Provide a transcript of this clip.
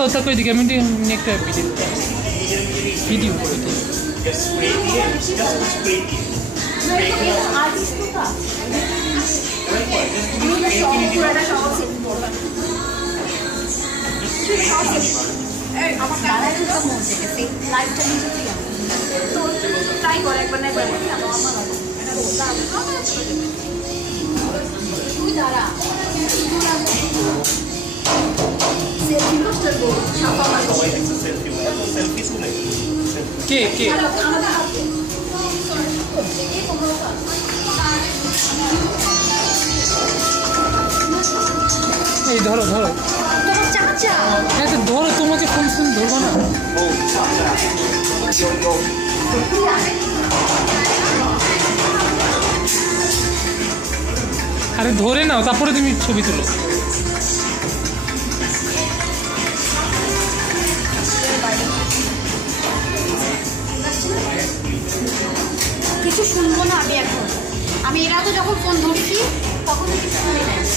তাকাও তাকাও এদিকে আমি একটা ভিডিও করে দিই কে কে এই ধরো ধরো হ্যাঁ তো ধরো তোমাকে ফোন ফোন ধরবো না আরে ধরে নাও তারপরে তুমি ছবি তুলো কিছু শুনবো না আমি এখন আমি এর আগে যখন ফোন ধরছি তখন কিছু শুনি না